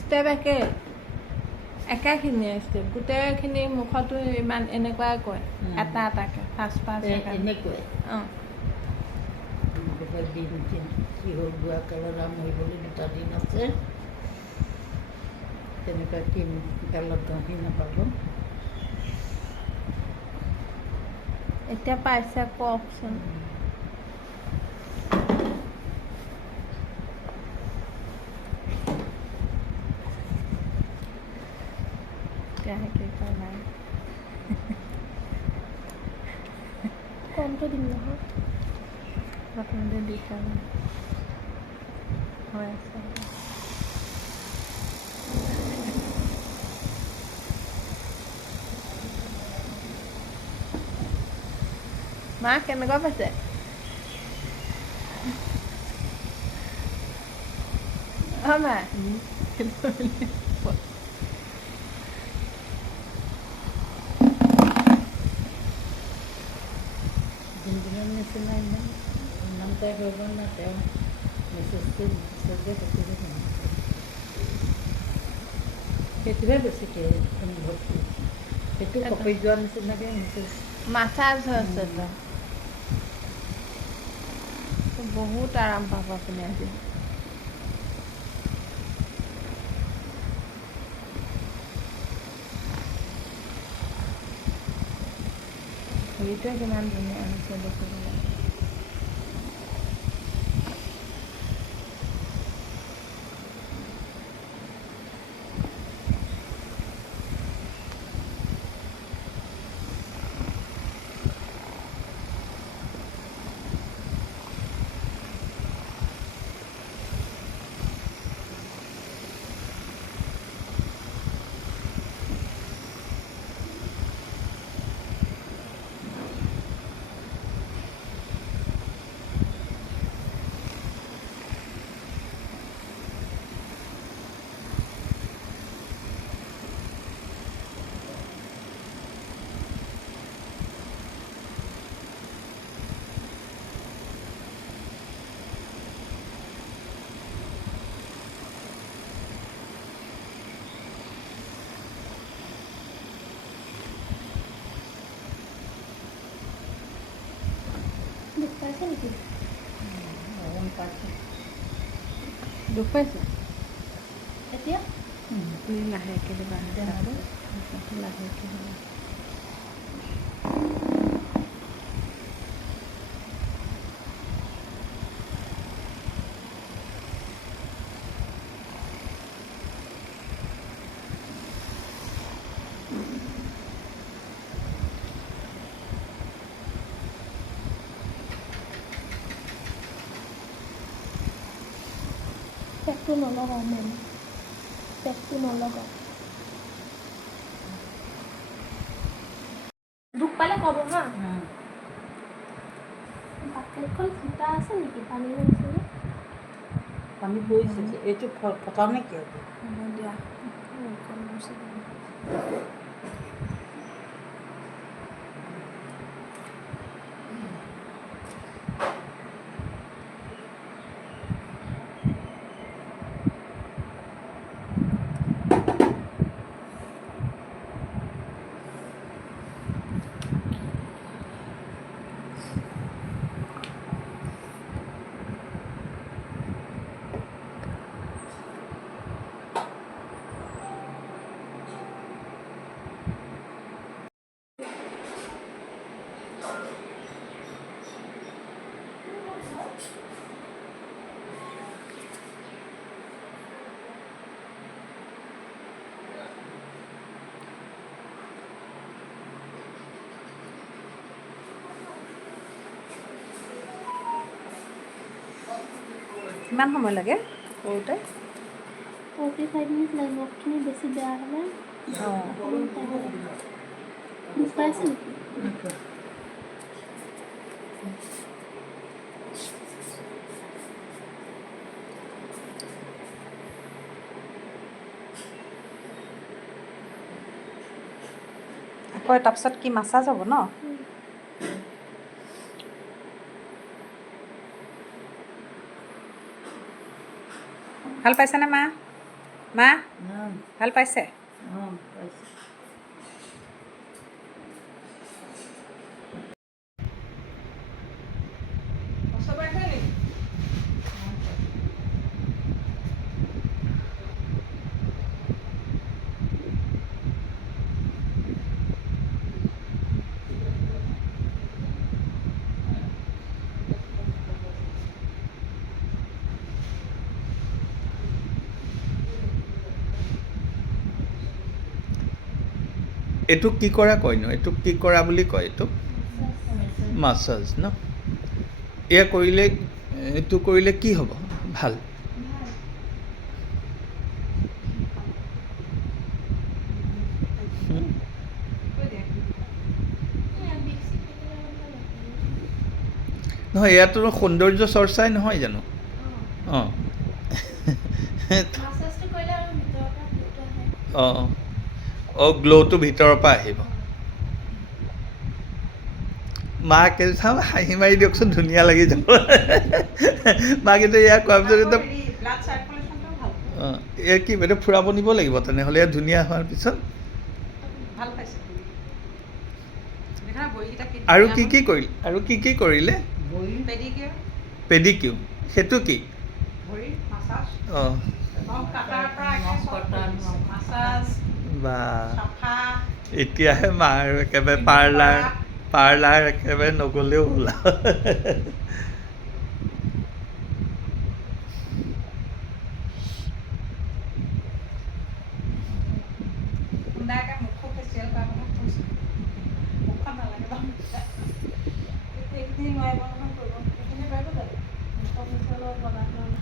Step একেখিনিয়ে step গোটেইখিনি মুখতো ইমান এনেকুৱাই কয় এটা এটাকৈ ফাৰ্ষ্ট এনেকুৱাই অঁ দিন শিহৰ বোৱা কালত মৰিবলৈ 2টা দিন আছে তেনেকুৱা কালত গাঁহি নাপালোঁ এতিয়া পাইছে কওকচোন নাই কমটো দিম নহয় প্ৰথমতে দি চাব হৈ আছে মা কেনেকুৱা পাইছে অঁ মা দিনৰ নিচিনা ইমান তাই কৰিব না তেওঁ মেছেজটো যে সেইটোহে বেছিকৈ অনুভৱ কৰিছোঁ সেইটো কপি যোৱা নিচিনাকৈ মেছেজ মাছাজ হৈছে বহুত আৰাম পাব আপুনি আজি ভৰিটোৱে কিমান ধুনীয়া হৈছে দেখিবলৈ দুখ পাইছে নেকি দুখ পাইছে এতিয়া আপুনি লাহেকৈ দিবা লাহেকৈ দিবা পেকটো নলগাওঁ মেম পেকটো নলগাওঁ দুখ পালে ক'ব হা বাকেটখন ফুটা আছে নেকি পানী নিচিনা পানী পৰিছে যে এইটো ফটা নে কিয় হ'ব দিয়া কিমান সময় লাগে কৰোঁতে 45 মিনিট লাগে নখখিনি বেছি বেয়া হ'লে অঁ দুখ পাইছে নেকি আকৌ তাৰপিছত কি মাছাজ হ'ব ন ভাল পাইছেনে মা? মা অঁ ভাল পাইছে? অঁ পাইছোঁ। এইটোক কি কৰা কয়নো? এইটোক কি কৰা বুলি কয়? এইটোক মাছাজ ন? এয়া কৰিলে এইটো কৰিলে কি হ'ব? ভাল হুম? নহয়, এয়াতো সৌন্দৰ্য চৰ্চাই নহয় জানো? অঁ মাছাজটো কৰিলে আৰু ভিতৰৰ পৰা গ্ল'টো আহে। অঁ অঁ গ্ল'টো ভিতৰৰ পৰা আহিব। মাকে চাম হাঁহি মাৰি দিয়কচোন, ধুনীয়া লাগি যাব। মাকেতো এয়া কোৱাৰ পিছত একদম অঁ এয়া কি এইটো ফুৰাব নিব লাগিব তেনেহ'লে, এয়া ধুনীয়া হোৱাৰ পিছত। ভাল পাইছে আৰু কি কি কৰিলে? আৰু কি কি কৰিলে? বহি পেডিকিউৰ, পেডিকিউ, সেইটো কি? ভৰি মাছাজ, অঁ নখ কাটাৰ পৰা নখ কটা, নখ মাছাজ, বা চাফা, এতিয়াহে মাৰ একেবাৰে পিন্ধি পাৰ্লাৰ কৰা। পাৰ্লাৰ একেবাৰে নগ'লেও হ'ল। সুন্দৰকৈ মুখো ফেচিয়েল কৰাৰ কথা কৈছে। মুখখন নালাগে বাৰু। এইখিনি নোৱাৰিব নহয় কৰিব। এইখিনি পাৰিব জানো? মুখৰ ফেচিয়েলত বনাই ল'ম।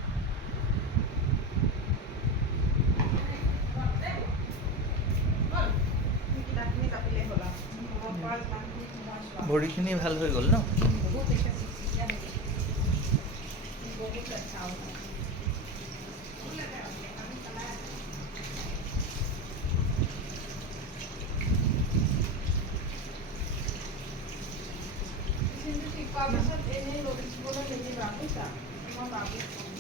কিতাপখিনি কাটিলেই হ'ল আৰু ঘৰৰ পৰা যিমানখিনি সোমাইছোঁ আৰু ভৰিখিনি ভাল হৈ গ'ল ন? বহুত এতিয়া চিকচিকীয়া হৈ গৈছে। বহুত লেঠা আৰু মানে। কিন্তু ঠিক কৰাৰ পিছত এনেই লভিবলৈ নিদিবা বুজিছা? মই বাবুক ক'ম।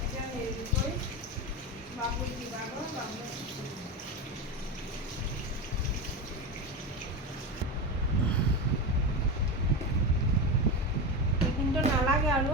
এতিয়া হেৰি কৰি বাবুক দিবা গৈ, বাবুক এইখিনিতো নালাগে আৰু